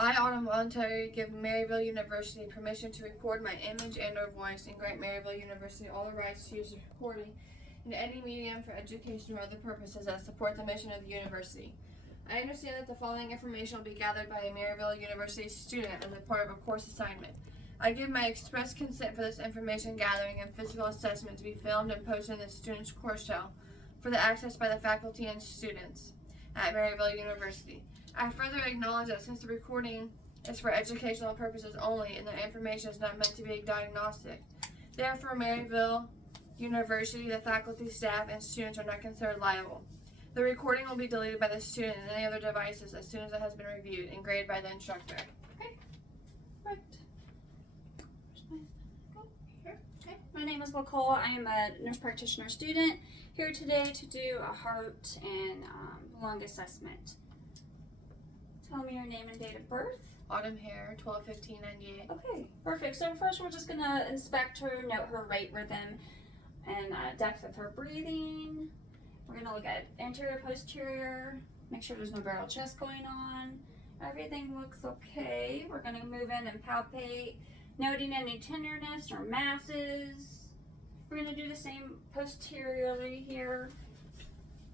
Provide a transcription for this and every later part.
I, Autumn Voluntary, give Maryville University permission to record my image and or voice and grant Maryville University all the rights to use the recording in any medium for education or other purposes that support the mission of the university. I understand that the following information will be gathered by a Maryville University student as a part of a course assignment. I give my express consent for this information gathering and physical assessment to be filmed and posted in the student's course shell for the access by the faculty and students at Maryville University. I further acknowledge that since the recording is for educational purposes only and the information is not meant to be diagnostic, therefore Maryville University, the faculty, staff, and students are not considered liable. The recording will be deleted by the student and any other devices as soon as it has been reviewed and graded by the instructor. Okay, perfect. Okay, my name is Nicole. I am a nurse practitioner student here today to do a heart and lung assessment. Tell me your name and date of birth. Autumn Hare, 12/15/98. Okay, perfect. So first we're just gonna inspect her, note her rate, rhythm, and depth of her breathing. We're gonna look at anterior, posterior, make sure there's no barrel chest going on. Everything looks okay. We're gonna move in and palpate, noting any tenderness or masses. We're gonna do the same posteriorly here,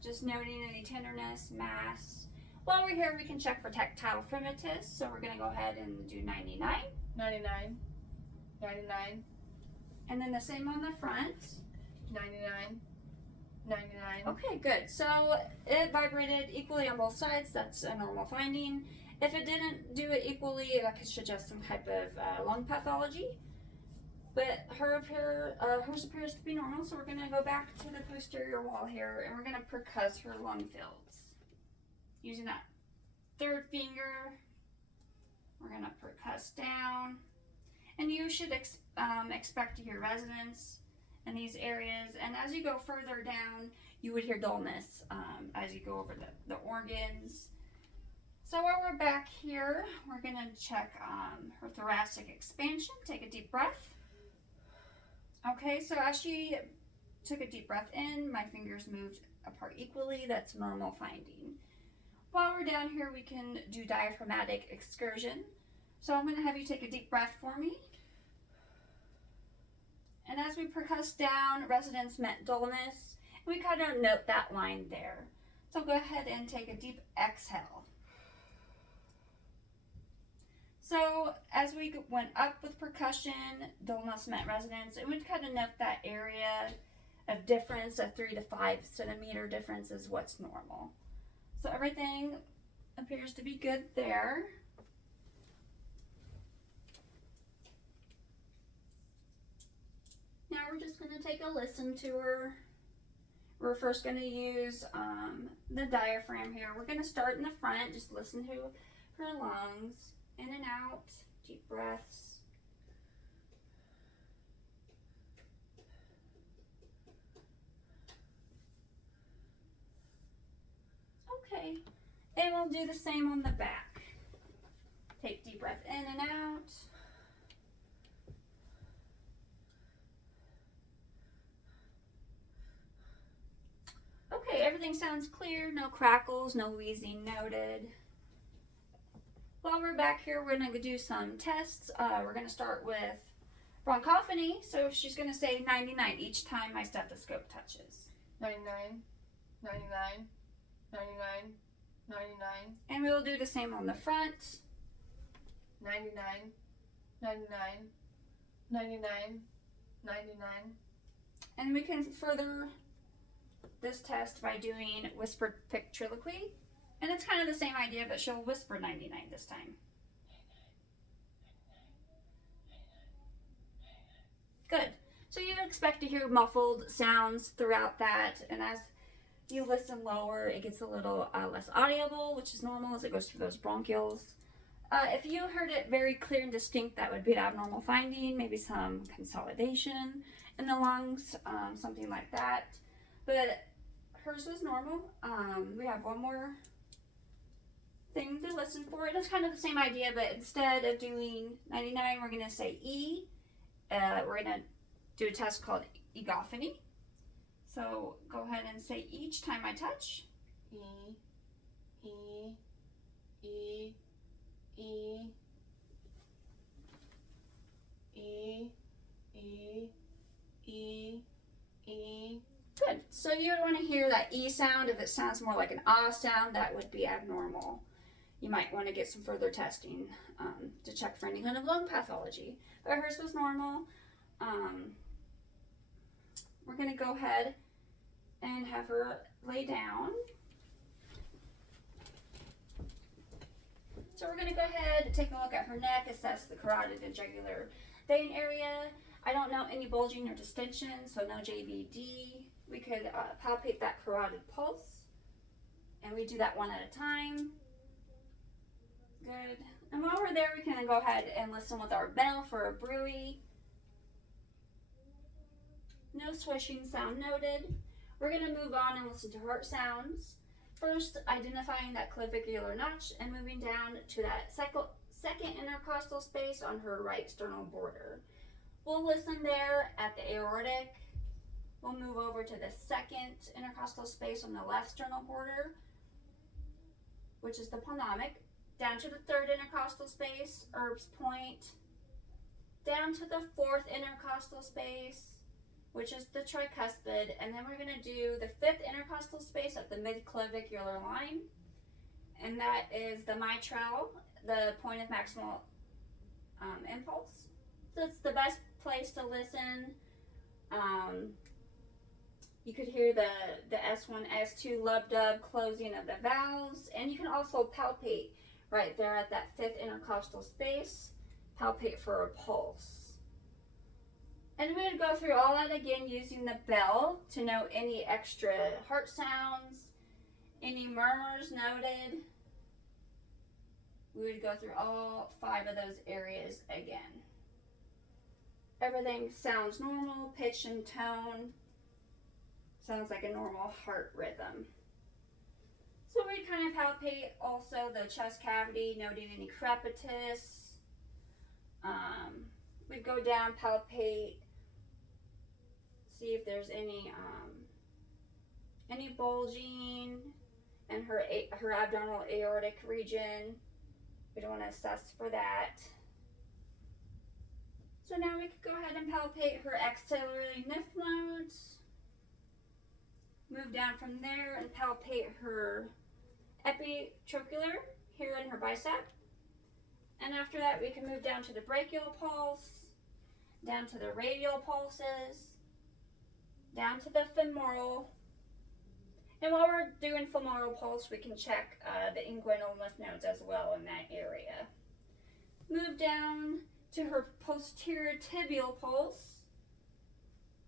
just noting any tenderness, mass. While we're here, we can check for tactile fremitus. So we're gonna go ahead and do 99. 99. 99. And then the same on the front. 99. 99. Okay, good. So it vibrated equally on both sides. That's a normal finding. If it didn't do it equally, that could suggest some type of lung pathology. But hers appears to be normal. So we're gonna go back to the posterior wall here, and we're gonna percuss her lung fields. Using that third finger, we're gonna percuss down, and you should expect to hear resonance in these areas. And as you go further down, you would hear dullness as you go over the organs. So while we're back here, we're gonna check her thoracic expansion. Take a deep breath. Okay, so as she took a deep breath in, my fingers moved apart equally. That's normal finding. While we're down here, we can do diaphragmatic excursion. So I'm going to have you take a deep breath for me. And as we percuss down, resonance meant dullness. We kind of note that line there. So go ahead and take a deep exhale. So as we went up with percussion, dullness meant resonance, and we'd kind of note that area of difference, a 3 to 5 centimeter difference is what's normal. So everything appears to be good there. Now we're just going to take a listen to her. We're first going to use the diaphragm here. We're going to start in the front, just listen to her lungs, in and out, deep breaths. Okay, and we'll do the same on the back. Take deep breath in and out. Okay, everything sounds clear, no crackles, no wheezing noted. While we're back here, we're gonna do some tests. We're gonna start with bronchophony. So she's gonna say 99 each time my stethoscope touches. 99. 99. 99, 99, and we will do the same on the front. 99, 99, 99, 99. And we can further this test by doing whispered pictriloquy. And it's kind of the same idea, but she'll whisper 99 this time. Good. So you expect to hear muffled sounds throughout that, and as you listen lower, it gets a little less audible, which is normal as it goes through those bronchioles. If you heard it very clear and distinct, that would be an abnormal finding, maybe some consolidation in the lungs, something like that. But hers was normal. We have one more thing to listen for. It is kind of the same idea, but instead of doing 99, we're going to say E. We're going to do a test called egophony. So go ahead and say each time I touch. E, E, E, E, E, E, E, E. Good. So you would want to hear that E sound. If it sounds more like an ah sound, that would be abnormal. You might want to get some further testing to check for any kind of lung pathology. But hers was normal. We're going to go ahead and have her lay down. So we're going to go ahead and take a look at her neck, assess the carotid and jugular vein area. I don't know any bulging or distension, so no JVD. We could palpate that carotid pulse, and we do that one at a time. Good. And while we're there, we can go ahead and listen with our bell for a bruit. No swishing sound noted. We're going to move on and listen to heart sounds. First, identifying that clavicular notch and moving down to that second intercostal space on her right sternal border. We'll listen there at the aortic. We'll move over to the second intercostal space on the left sternal border, which is the pulmonomic. Down to the third intercostal space, Erb's point. Down to the fourth intercostal space, which is the tricuspid, and then we're going to do the fifth intercostal space at the midclavicular line, and that is the mitral, the point of maximal impulse. So it's the best place to listen. You could hear the S1, S2 lub-dub closing of the valves, and you can also palpate right there at that fifth intercostal space, palpate for a pulse. And we would go through all that again using the bell to note any extra heart sounds, any murmurs noted. We would go through all 5 of those areas again. Everything sounds normal, pitch and tone. Sounds like a normal heart rhythm. So we kind of palpate also the chest cavity, noting any crepitus. We'd go down, palpate, see if there's any bulging in her abdominal aortic region. We'd want to assess for that. So now we could go ahead and palpate her axillary lymph nodes. Move down from there and palpate her epitrochlear here in her bicep. And after that, we can move down to the brachial pulse, down to the radial pulses, down to the femoral. And while we're doing femoral pulse, we can check the inguinal lymph nodes as well in that area. Move down to her posterior tibial pulse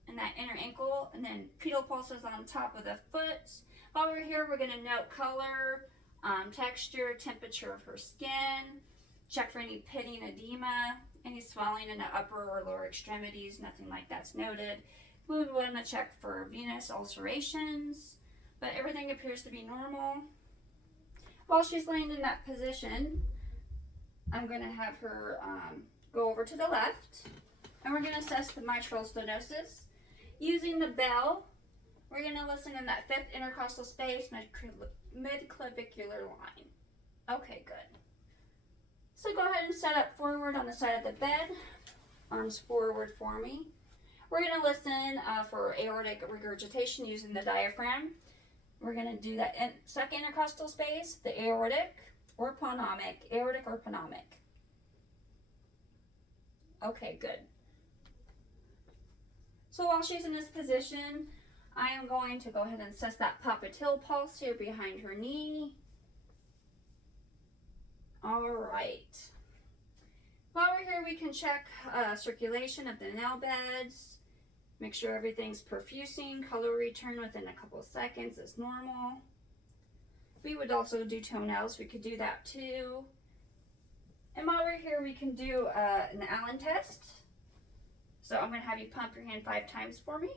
and that inner ankle, and then pedal pulses on top of the foot. While we're here, we're going to note color, texture, temperature of her skin, check for any pitting edema, any swelling in the upper or lower extremities, nothing like that's noted. We would want to check for venous ulcerations, but everything appears to be normal. While she's laying in that position, I'm going to have her go over to the left, and we're going to assess the mitral stenosis. Using the bell, we're going to listen in that fifth intercostal space, midclavicular line. Okay, good. So go ahead and set up forward on the side of the bed, arms forward for me. We're going to listen for aortic regurgitation using the diaphragm. We're going to do that in second intercostal space, the aortic or pulmonomic, aortic or pulmonomic. Okay, good. So while she's in this position, I am going to go ahead and assess that popliteal pulse here behind her knee. All right. While we're here, we can check circulation of the nail beds, make sure everything's perfusing, color return within a couple of seconds is normal. We would also do toenails, we could do that too. And while we're here, we can do an Allen test. So I'm going to have you pump your hand 5 times for me.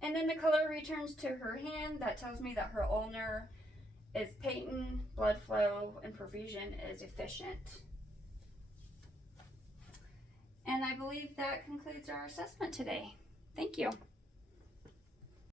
And then the color returns to her hand. That tells me that her ulnar is patent, blood flow and perfusion is efficient. And I believe that concludes our assessment today. Thank you.